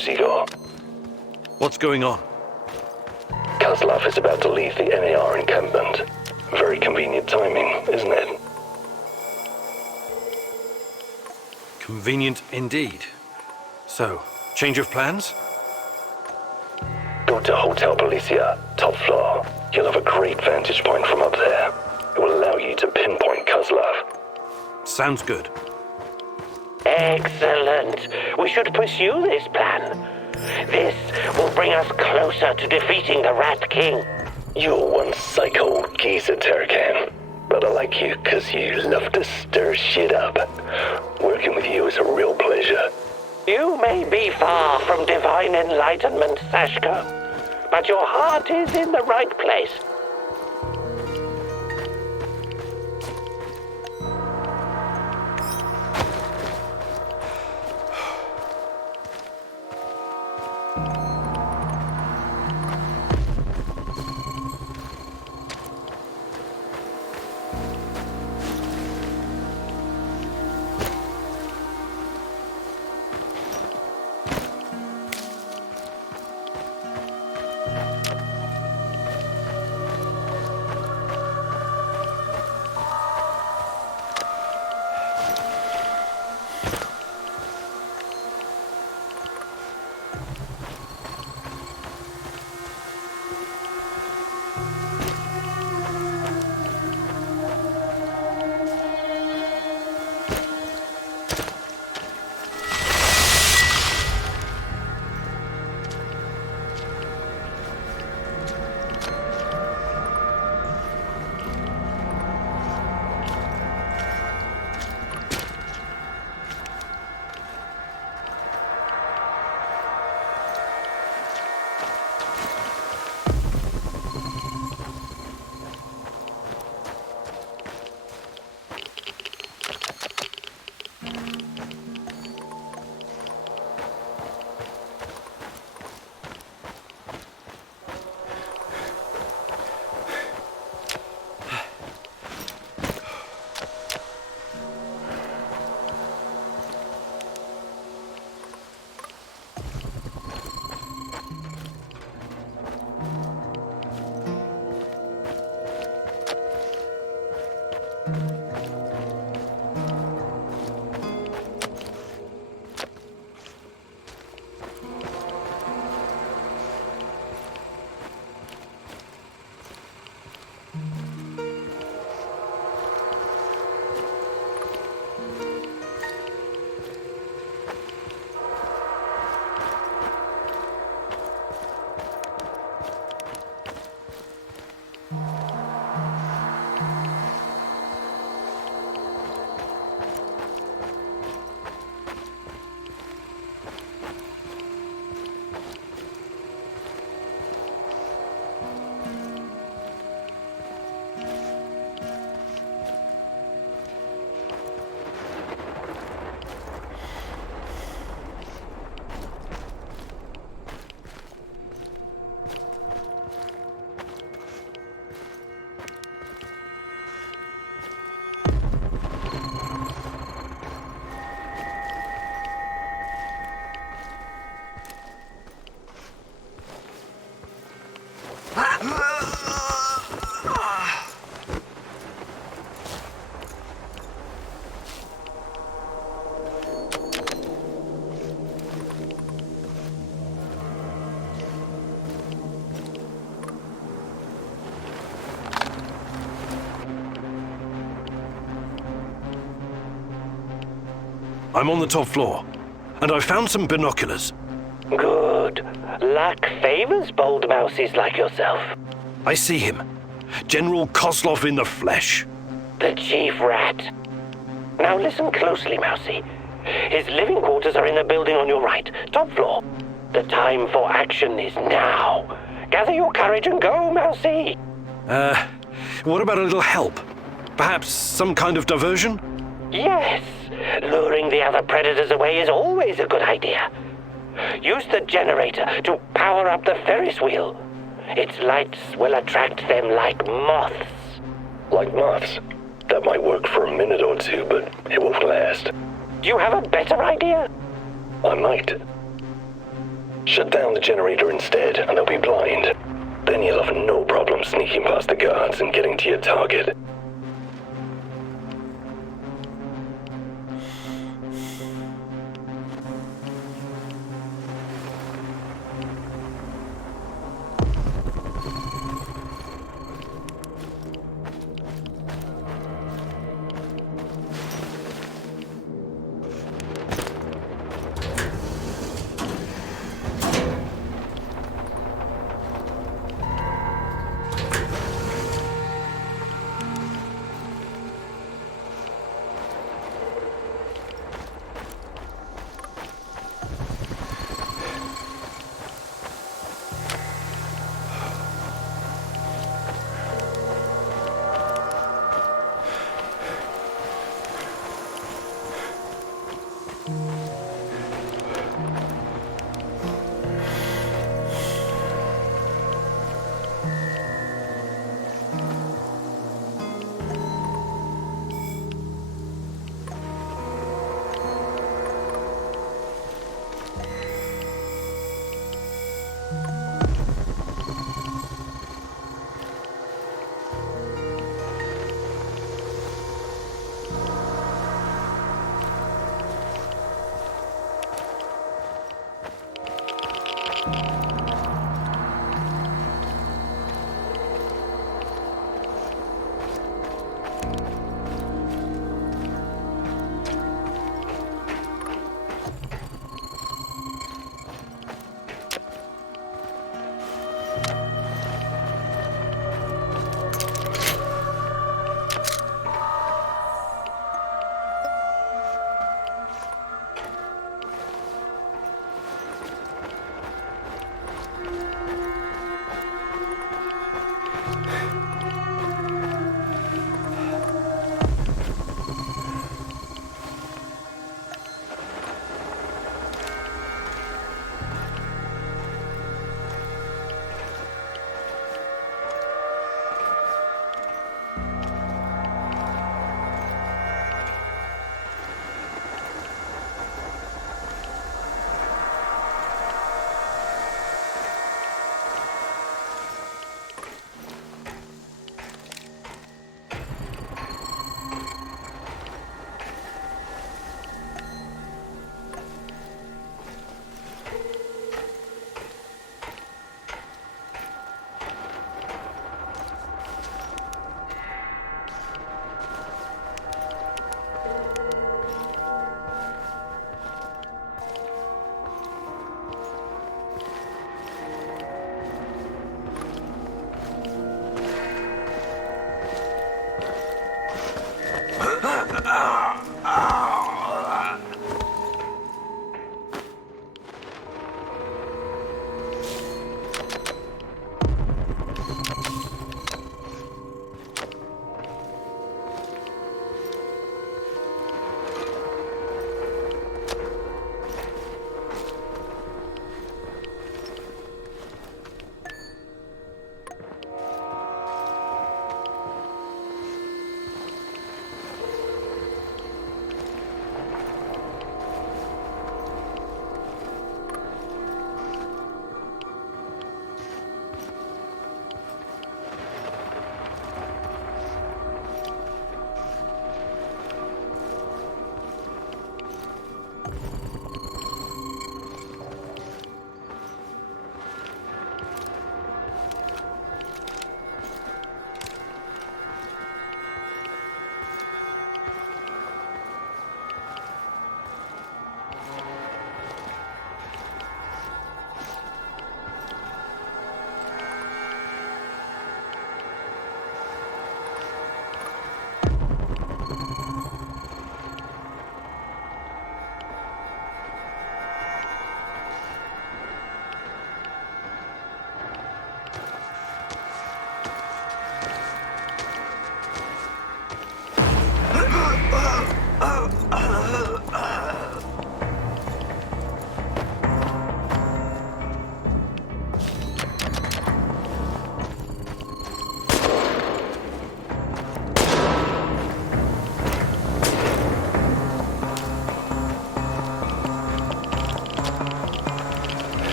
news, Igor. What's going on? Kozlov is about to leave the NAR encampment. Very convenient timing, isn't it? Convenient indeed. So, change of plans? Go to Hotel Policia, top floor. You'll have a great vantage point from up there. It will allow you to pinpoint Kozlov. Sounds good. Excellent. We should pursue this plan. This will bring us closer to defeating the Rat King. You're one psycho geezer, Terracan. But I like you because you love to stir shit up. Working with you is a real pleasure. You may be far from divine enlightenment, Sashka, but your heart is in the right place. I'm on the top floor, and I found some binoculars. Good. Luck favors bold mouses like yourself. I see him. General Kozlov in the flesh. The chief rat. Now listen closely, Mousy. His living quarters are in the building on your right, top floor. The time for action is now. Gather your courage and go, Mousy. What about a little help? Perhaps some kind of diversion? Yes. Luring the other predators away is always a good idea. Use the generator to power up the Ferris wheel. Its lights will attract them like moths. Like moths? That might work for a minute or two, but it won't last. Do you have a better idea? I might. Shut down the generator instead, and they'll be blind. Then you'll have no problem sneaking past the guards and getting to your target.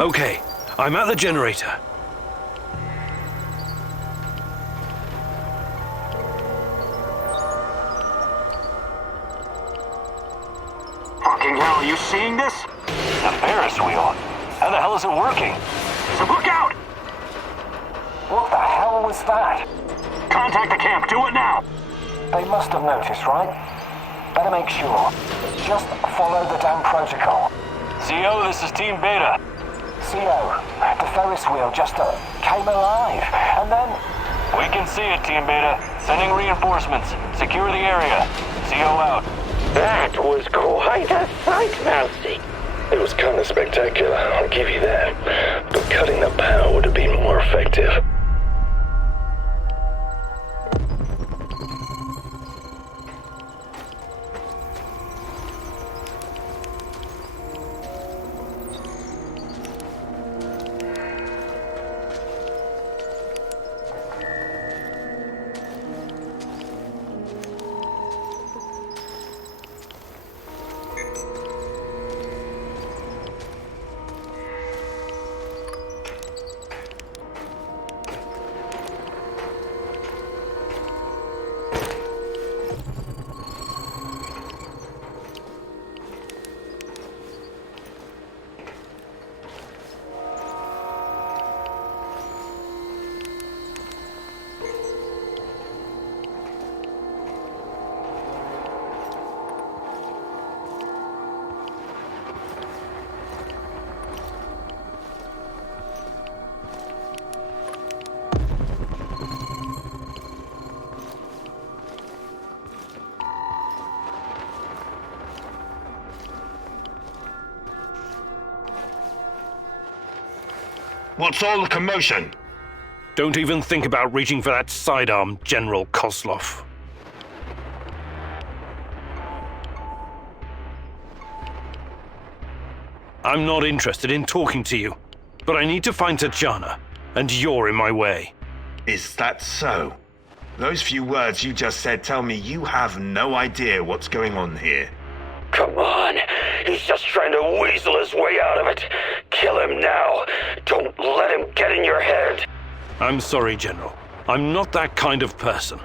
Okay, I'm at the generator. Fucking hell, are you seeing this? The Ferris wheel. How the hell is it working? So look out! What the hell was that? Contact the camp, do it now! They must have noticed, right? Better make sure. Just follow the damn protocol. CO, this is Team Beta. CO, the Ferris wheel just came alive, and then... We can see it, Team Beta. Sending reinforcements. Secure the area. CO out. That was quite a sight, Mousy. It was kind of spectacular, I'll give you that. But cutting the power would have been more effective. What's all the commotion? Don't even think about reaching for that sidearm, General Kozlov. I'm not interested in talking to you, but I need to find Tatiana, and you're in my way. Is that so? Those few words you just said tell me you have no idea what's going on here. Come on. He's just trying to weasel his way out of it. Kill him now. Don't let him get in your head. I'm sorry, General. I'm not that kind of person.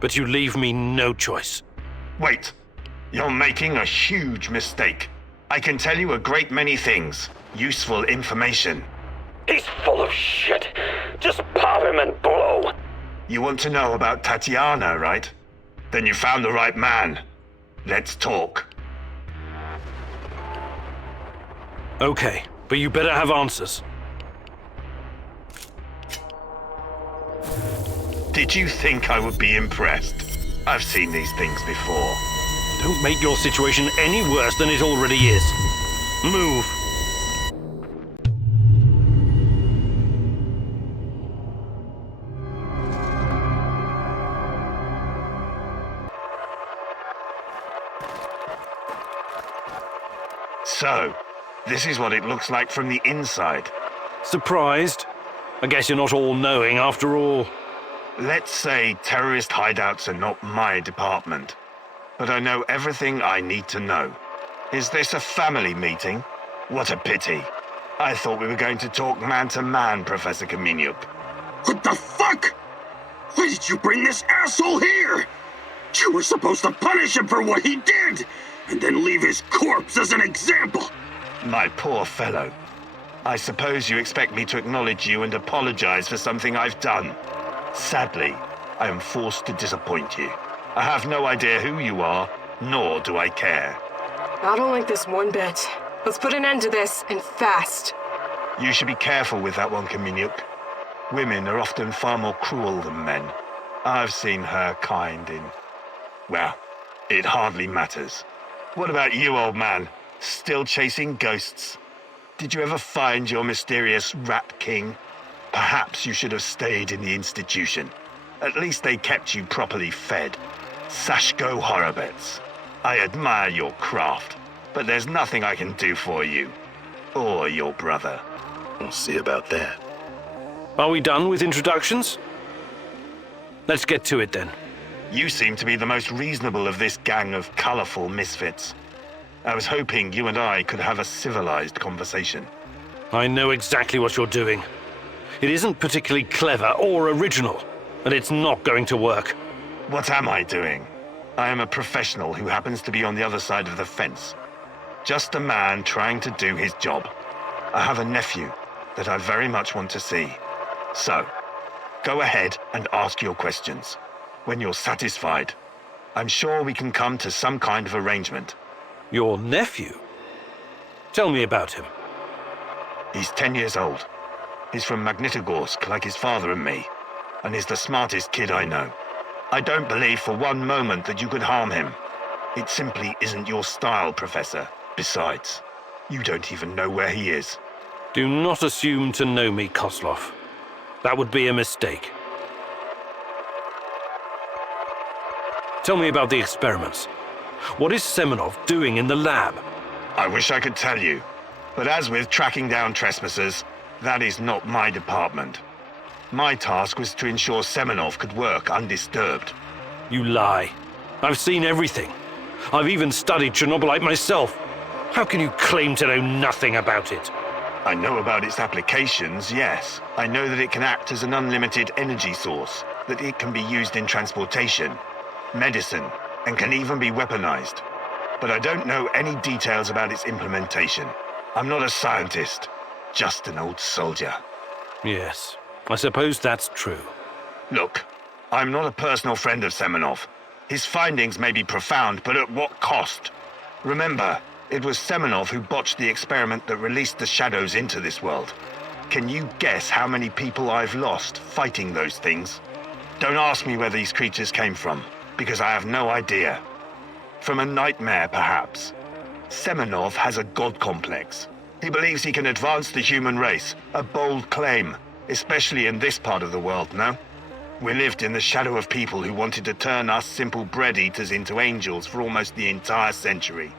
But you leave me no choice. Wait. You're making a huge mistake. I can tell you a great many things. Useful information. He's full of shit. Just pop him and blow. You want to know about Tatiana, right? Then you found the right man. Let's talk. Okay, but you better have answers. Did you think I would be impressed? I've seen these things before. Don't make your situation any worse than it already is. Move. So, this is what it looks like from the inside. Surprised? I guess you're not all-knowing after all. Let's say terrorist hideouts are not my department, but I know everything I need to know. Is this a family meeting? What a pity. I thought we were going to talk man-to-man, Professor Kaminyuk. What the fuck? Why did you bring this asshole here? You were supposed to punish him for what he did, and then leave his corpse as an example. My poor fellow. I suppose you expect me to acknowledge you and apologize for something I've done. Sadly, I am forced to disappoint you. I have no idea who you are, nor do I care. I don't like this one bit. Let's put an end to this, and fast. You should be careful with that one, Kaminyuk. Women are often far more cruel than men. I've seen her kind in... well, it hardly matters. What about you, old man? Still chasing ghosts? Did you ever find your mysterious Rat King? Perhaps you should have stayed in the institution. At least they kept you properly fed. Sashko Horobets. I admire your craft, but there's nothing I can do for you. Or your brother. We'll see about that. Are we done with introductions? Let's get to it then. You seem to be the most reasonable of this gang of colorful misfits. I was hoping you and I could have a civilized conversation. I know exactly what you're doing. It isn't particularly clever or original, and it's not going to work. What am I doing? I am a professional who happens to be on the other side of the fence. Just a man trying to do his job. I have a nephew that I very much want to see. So, go ahead and ask your questions. When you're satisfied, I'm sure we can come to some kind of arrangement. Your nephew? Tell me about him. He's 10 years old. He's from Magnitogorsk, like his father and me, and he's the smartest kid I know. I don't believe for one moment that you could harm him. It simply isn't your style, Professor. Besides, you don't even know where he is. Do not assume to know me, Kozlov. That would be a mistake. Tell me about the experiments. What is Semenov doing in the lab? I wish I could tell you, but as with tracking down trespassers, that is not my department. My task was to ensure Semenov could work undisturbed. You lie. I've seen everything. I've even studied Chernobylite myself. How can you claim to know nothing about it? I know about its applications, yes. I know that it can act as an unlimited energy source, that it can be used in transportation, medicine, and can even be weaponized. But I don't know any details about its implementation. I'm not a scientist, just an old soldier. Yes, I suppose that's true. Look, I'm not a personal friend of Semenov. His findings may be profound, but at what cost? Remember, it was Semenov who botched the experiment that released the shadows into this world. Can you guess how many people I've lost fighting those things? Don't ask me where these creatures came from, because I have no idea. From a nightmare, perhaps. Semenov has a god complex. He believes he can advance the human race, a bold claim, especially in this part of the world, no? We lived in the shadow of people who wanted to turn us simple bread-eaters into angels for almost the entire century.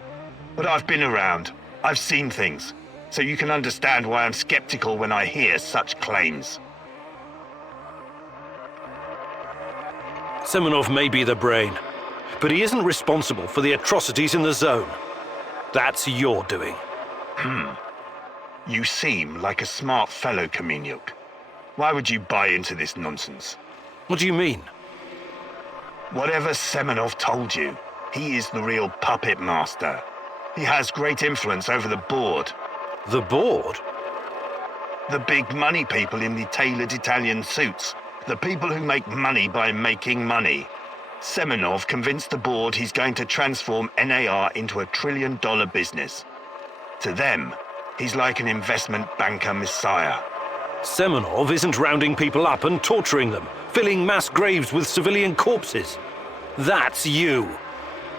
But I've been around. I've seen things. So you can understand why I'm skeptical when I hear such claims. Semenov may be the brain, but he isn't responsible for the atrocities in the zone. That's your doing. You seem like a smart fellow, Kaminyuk. Why would you buy into this nonsense? What do you mean? Whatever Semenov told you, he is the real puppet master. He has great influence over the board. The board? The big money people in the tailored Italian suits. The people who make money by making money. Semenov convinced the board he's going to transform NAR into a $1 trillion business. To them, he's like an investment banker messiah. Semenov isn't rounding people up and torturing them, filling mass graves with civilian corpses. That's you.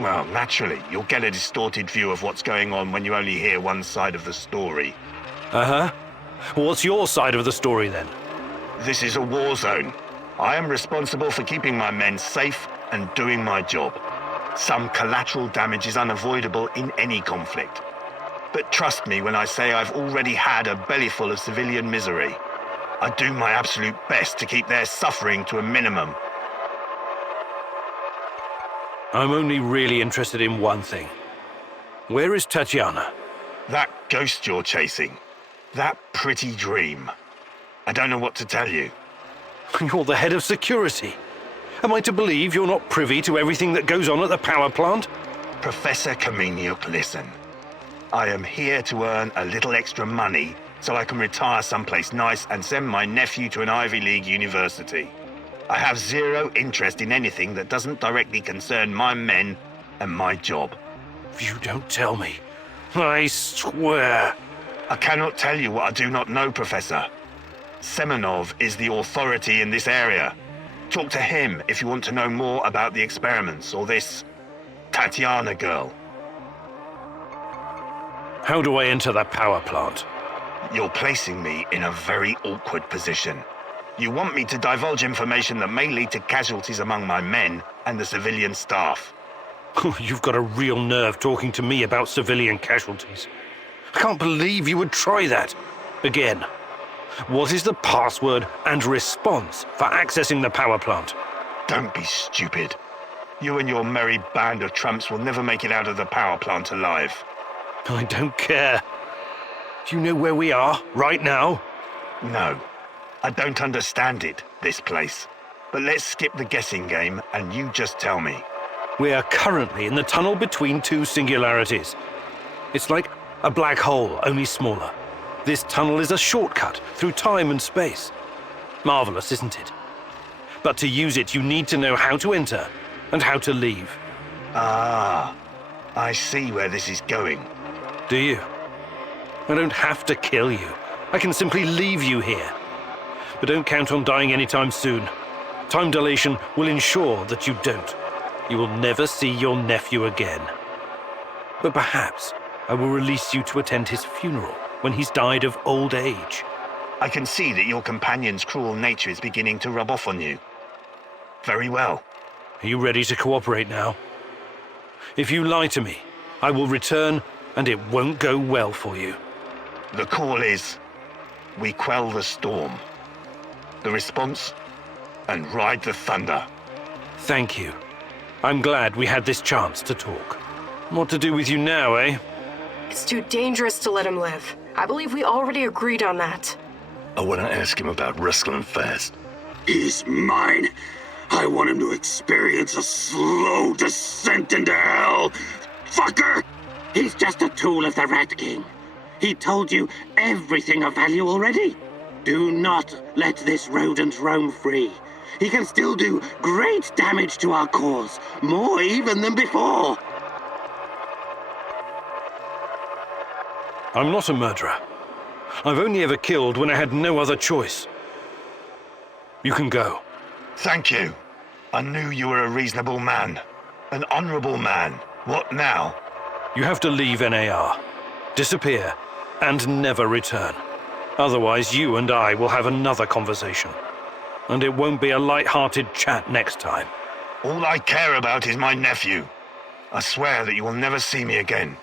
Well, naturally, you'll get a distorted view of what's going on when you only hear one side of the story. Uh-huh. What's your side of the story, then? This is a war zone. I am responsible for keeping my men safe and doing my job. Some collateral damage is unavoidable in any conflict. But trust me when I say I've already had a bellyful of civilian misery. I do my absolute best to keep their suffering to a minimum. I'm only really interested in one thing. Where is Tatiana? That ghost you're chasing. That pretty dream. I don't know what to tell you. You're the head of security. Am I to believe you're not privy to everything that goes on at the power plant? Professor Kaminyuk, listen. I am here to earn a little extra money so I can retire someplace nice and send my nephew to an Ivy League university. I have zero interest in anything that doesn't directly concern my men and my job. You don't tell me. I swear. I cannot tell you what I do not know, Professor. Semenov is the authority in this area. Talk to him if you want to know more about the experiments or this Tatiana girl. How do I enter the power plant? You're placing me in a very awkward position. You want me to divulge information that may lead to casualties among my men and the civilian staff. You've got a real nerve talking to me about civilian casualties. I can't believe you would try that. Again, what is the password and response for accessing the power plant? Don't be stupid. You and your merry band of trumps will never make it out of the power plant alive. I don't care. Do you know where we are, right now? No, I don't understand it, this place. But let's skip the guessing game and you just tell me. We are currently in the tunnel between two singularities. It's like a black hole, only smaller. This tunnel is a shortcut through time and space. Marvelous, isn't it? But to use it, you need to know how to enter and how to leave. Ah, I see where this is going. Do you? I don't have to kill you. I can simply leave you here. But don't count on dying anytime soon. Time dilation will ensure that you don't. You will never see your nephew again. But perhaps I will release you to attend his funeral when he's died of old age. I can see that your companion's cruel nature is beginning to rub off on you. Very well. Are you ready to cooperate now? If you lie to me, I will return and it won't go well for you. The call is, we quell the storm. The response, and ride the thunder. Thank you. I'm glad we had this chance to talk. What to do with you now, eh? It's too dangerous to let him live. I believe we already agreed on that. I want to ask him about wrestling fast. He's mine. I want him to experience a slow descent into hell. Fucker! He's just a tool of the Rat King. He told you everything of value already. Do not let this rodent roam free. He can still do great damage to our cause, more even than before. I'm not a murderer. I've only ever killed when I had no other choice. You can go. Thank you. I knew you were a reasonable man. An honorable man. What now? You have to leave NAR, disappear, and never return. Otherwise, you and I will have another conversation. And it won't be a light-hearted chat next time. All I care about is my nephew. I swear that you will never see me again.